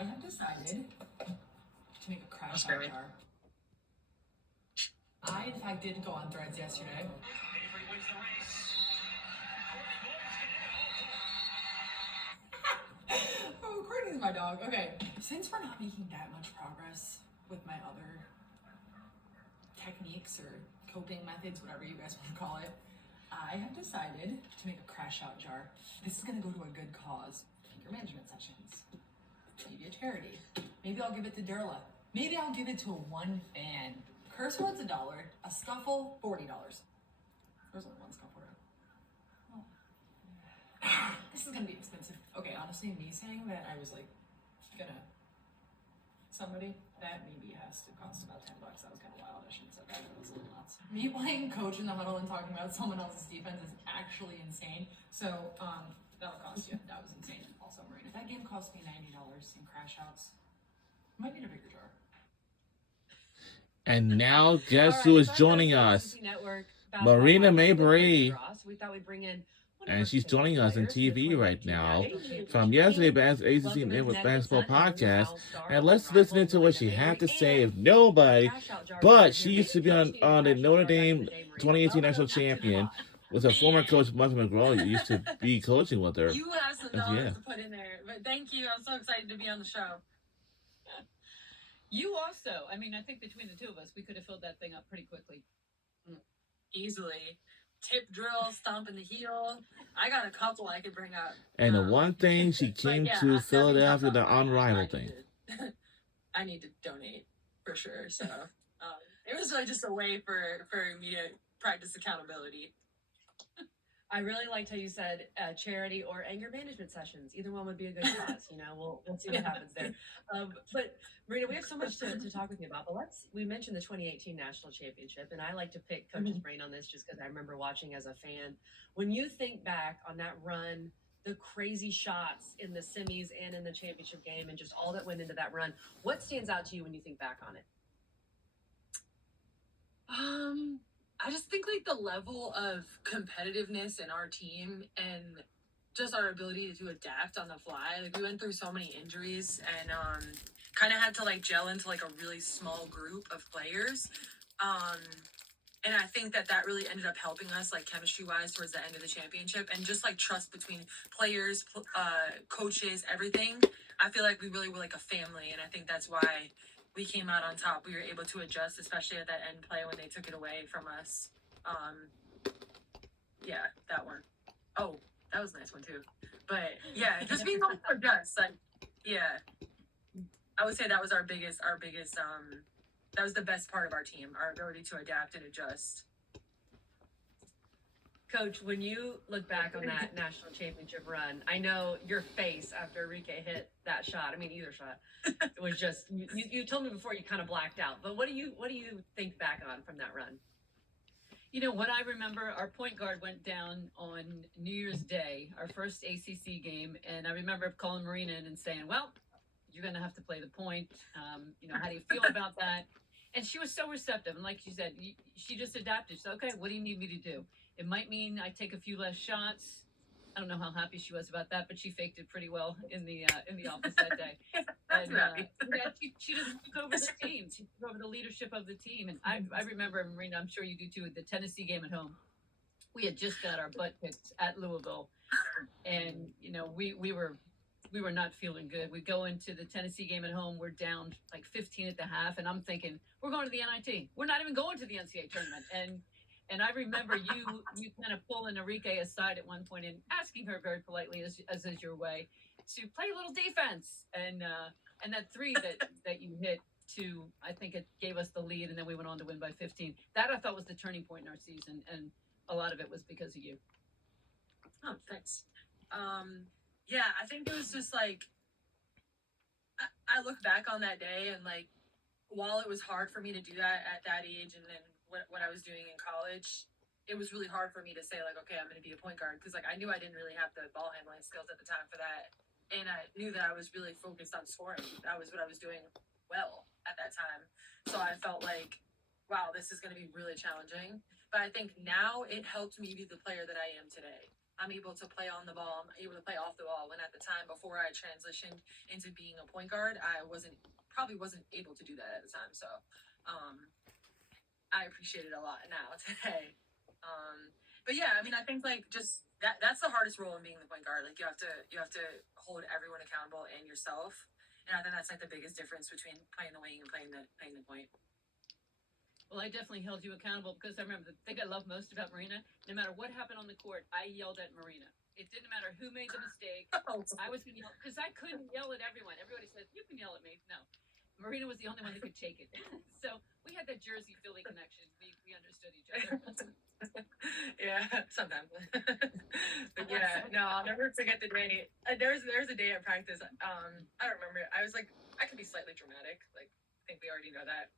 I have decided to make a crash out jar. I, in fact, did go on Threads yesterday. Avery wins the race. Oh, Courtney's my dog. Okay, since we're not making that much progress with my other techniques or coping methods, whatever you guys want to call it, I have decided to make a crash out jar. This is going to go to a good cause. Anger management sessions. Maybe a charity. Maybe I'll give it to Derla. Maybe I'll give it to one fan. Curse words $1, a scuffle $40. There's only one scuffle. Oh. This is gonna be expensive. Okay, honestly, me saying that I was like gonna somebody that maybe has to cost about $10. That was kind of wild. I shouldn't have said that. That was a little nuts. Me playing coach in the huddle and talking about someone else's defense is actually insane. So that'll cost you. That was insane. Also, Marina, that game cost me $90 in crash outs. Might need a bigger jar. And now, guess who is joining us? Marina Mabrey. And she's joining us on TV right now from yesterday's ACC Network Basketball Podcast. And let's listen to what she had to say. If nobody, but she used to be on the Notre Dame 2018 National Champion with her former coach, Mark McGraw. You used to be coaching with her. You have some dollars to put in there. But thank you. I'm so excited to be on the show. You also, I mean, I think between the two of us, we could have filled that thing up pretty quickly. Easily. Tip drill, stomping the heel. I got a couple I could bring up. And the one thing she came to Philadelphia, the unrivaled thing. I need to donate for sure. So it was really just a way for me to practice accountability. I really liked how you said charity or anger management sessions. Either one would be a good cause. You know, we'll see what happens there. But Marina, we have so much to talk with you about. But we mentioned the 2018 National Championship, and I like to pick Coach's brain on this just because I remember watching as a fan. When you think back on that run, the crazy shots in the semis and in the championship game, and just all that went into that run, what stands out to you when you think back on it? I just think like the level of competitiveness in our team and just our ability to adapt on the fly. Like we went through so many injuries and kind of had to like gel into like a really small group of players. And I think that really ended up helping us like chemistry wise towards the end of the championship, and just like trust between players, coaches, everything. I feel like we really were like a family, and I think that's why we came out on top. We were able to adjust, especially at that end play when they took it away from us. Yeah, that one. Oh, that was a nice one too. But yeah, just being able to adjust. Like, yeah, I would say that was our biggest. That was the best part of our team, our ability to adapt and adjust. Coach, when you look back on that national championship run, I know your face after Enrique hit that shot. I mean, either shot. It was just you told me before you kind of blacked out. But what do you think back on from that run? You know what I remember? Our point guard went down on New Year's Day, our first ACC game, and I remember calling Marina in and saying, "Well, you're going to have to play the point. You know, how do you feel about that?" And she was so receptive, and like you said, she just adapted. She said, "Okay, what do you need me to do?" It might mean I take a few less shots. I don't know how happy she was about that, but she faked it pretty well in the office that day. And she just took over the team. She took over the leadership of the team. And I remember, Marina, I'm sure you do too, the Tennessee game at home. We had just got our butt kicked at Louisville, and you know we were not feeling good. We go into the Tennessee game at home. We're down like 15 at the half, and I'm thinking we're going to the NIT. We're not even going to the NCAA tournament. And I remember you kind of pulling Enrique aside at one point and asking her very politely, as is your way, to play a little defense. And that three that you hit I think it gave us the lead, and then we went on to win by 15. That I thought was the turning point in our season, and a lot of it was because of you. Oh, thanks. Yeah, I think it was just like I look back on that day, and like while it was hard for me to do that at that age, and then what I was doing in college, it was really hard for me to say like, okay, I'm going to be a point guard, because like I knew I didn't really have the ball handling skills at the time for that, and I knew that I was really focused on scoring. That was what I was doing well at that time. So I felt like, wow, this is going to be really challenging. But I think now it helped me be the player that I am today. I'm able to play on the ball. I'm able to play off the ball. When at the time before I transitioned into being a point guard, I probably wasn't able to do that at the time. So I appreciate it a lot now today. But yeah, I mean, I think like just that's the hardest role in being the point guard. Like you have to hold everyone accountable and yourself. And I think that's like the biggest difference between playing the wing and playing the point. Well, I definitely held you accountable because I remember the thing I love most about Marina, no matter what happened on the court, I yelled at Marina. It didn't matter who made the mistake. I was going to yell because I couldn't yell at everyone. Everybody said, you can yell at me. No. Marina was the only one that could take it. So we had that Jersey Philly connection. We understood each other. Yeah, sometimes. But yeah, no, I'll never forget the day. There's a day at practice. I don't remember. I was like, I could be slightly dramatic. Like, I think we already know that.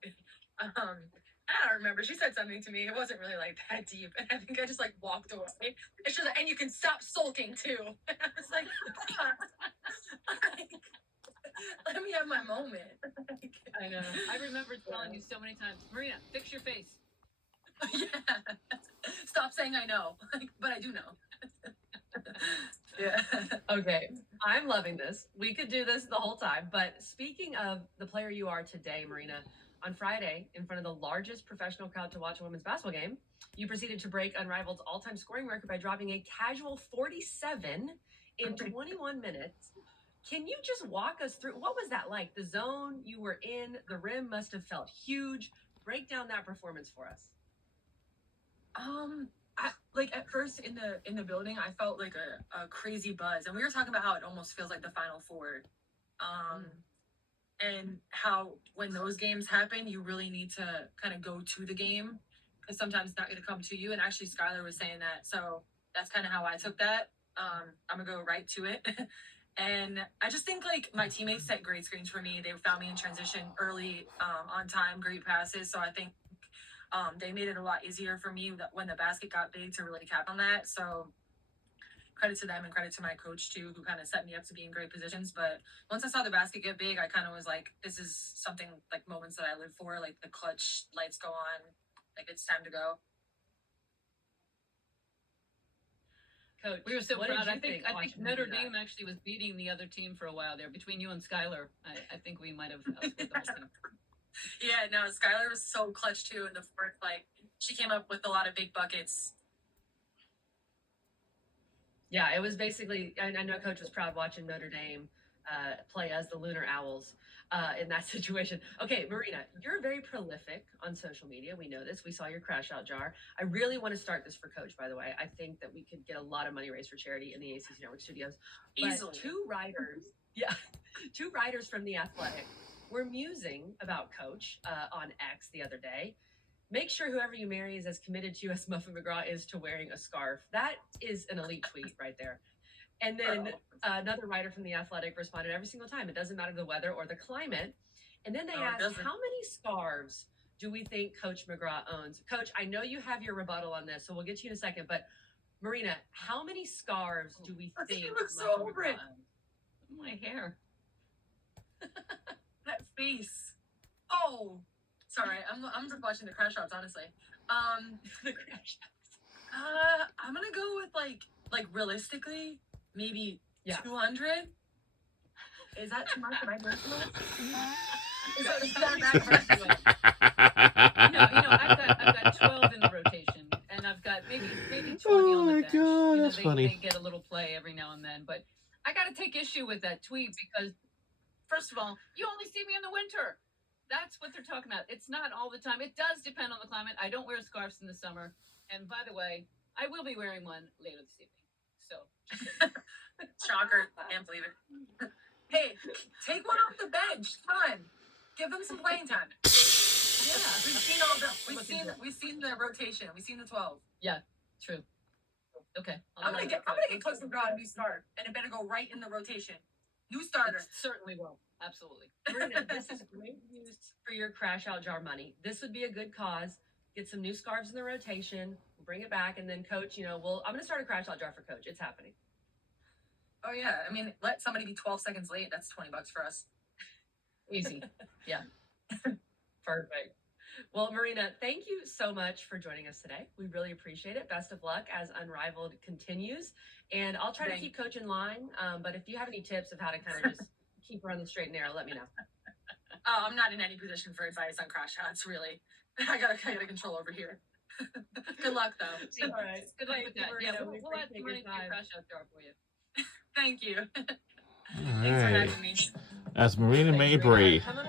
I don't remember. She said something to me. It wasn't really like that deep, and I think I just like walked away. And she's like, "And you can stop sulking too." And I was like, "Let me have my moment." I know. I remember telling you so many times, Marina, fix your face. Yeah. Stop saying I know, but I do know. Yeah. Okay, I'm loving this. We could do this the whole time. But speaking of the player you are today, Marina, on Friday, in front of the largest professional crowd to watch a women's basketball game, you proceeded to break Unrivaled's all-time scoring record by dropping a casual 47 in 21 minutes. Can you just walk us through, what was that like? The zone you were in, the rim must have felt huge. Break down that performance for us. Like at first in the building, I felt like a crazy buzz, and we were talking about how it almost feels like the Final Four, and how when those games happen, you really need to kind of go to the game because sometimes it's not going to come to you. And actually, Skylar was saying that, so that's kind of how I took that. I'm gonna go right to it. And I just think like my teammates set great screens for me. They found me in transition early, on time, great passes. So I think they made it a lot easier for me when the basket got big to really cap on that. So credit to them and credit to my coach too, who kind of set me up to be in great positions. But once I saw the basket get big, I kind of was like, this is something like moments that I live for, like the clutch lights go on, like it's time to go. Coach, we were so proud. I think Notre that? Dame actually was beating the other team for a while there. Between you and Skylar, I think we might have outscored the whole team. Yeah, no, Skylar was so clutch too in the fourth. Like she came up with a lot of big buckets. Yeah, it was basically, I know Coach was proud watching Notre Dame play as the Lunar Owls in that situation. Okay, Marina, you're very prolific on social media. We know this. We saw your crash out jar. I really want to start this for Coach, by the way. I think that we could get a lot of money raised for charity in the ACC Network studios. Easily. But two writers from The Athletic were musing about Coach on X the other day. Make sure whoever you marry is as committed to you as Muffin McGraw is to wearing a scarf. That is an elite tweet right there. And then another writer from The Athletic responded every single time. It doesn't matter the weather or the climate. And then they asked, how many scarves do we think Coach McGraw owns? Coach, I know you have your rebuttal on this, so we'll get to you in a second. But Marina, how many scarves do we think so Muffin McGraw owns? My hair. That face. Oh. Sorry, I'm just watching the crash outs, honestly. The crash outs. I'm gonna go with like realistically, maybe 200. Is that too much? Am I doing too much? Is that I've got 12 in the rotation, and I've got maybe 20 on the bench. God, that's funny. They get a little play every now and then, but I got to take issue with that tweet because, first of all, you only see me in the winter. That's what they're talking about. It's not all the time. It does depend on the climate. I don't wear scarves in the summer. And by the way, I will be wearing one later this evening. So, shocker. Can't believe it. Hey, take one off the bench. Come on. Give them some playing time. Yeah. We've seen the rotation. We've seen the 12. Yeah, true. Okay. I'm gonna get Coach McGraw a new start, and it better go right in the rotation. New starter. It certainly will. Absolutely. Marina, this is great news for your crash out jar money. This would be a good cause. Get some new scarves in the rotation. We'll bring it back, and then Coach, I'm going to start a crash out jar for Coach. It's happening. Oh yeah, I mean, let somebody be 12 seconds late. That's $20 for us. Easy. Yeah. Perfect. Well, Marina, thank you so much for joining us today. We really appreciate it. Best of luck as Unrivaled continues. And I'll try to keep Coach in line. But if you have any tips of how to kind of just keep her on the straight and narrow, let me know. I'm not in any position for advice on cross shots, really. I gotta control over here. Good luck, though. All right. Good luck with that. Yeah, Marina. we'll add some money to your crash out jar for you. Thank you. All Thanks for right. having me. That's Marina Thanks, Mabrey. Coming